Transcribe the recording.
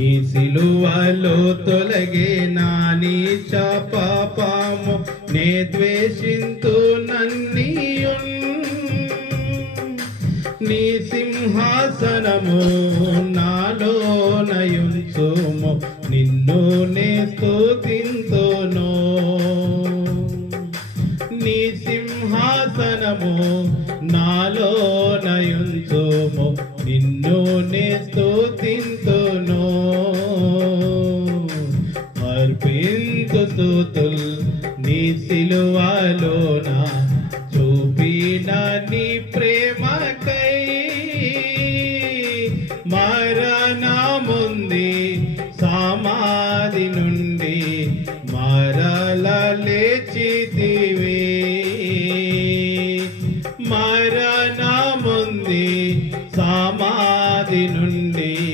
నీ సిలువలో తొలగే నా నీచ పాపము నే ద్వేషింతు నన్నీయున్. నీ సింహాసనము నాలో నయుంచుము నిన్ను నే స్తుతింతును. నీ సింహాసనము నాలో నయుంచుము నిన్ను నే స్తుతింతును. విందు స్థుతుల్ నీ సిలువలోన చూపిన నీ మరణ ముంది సమాధి నుండి మరల మరణ మరణముంది సమాధి నుండి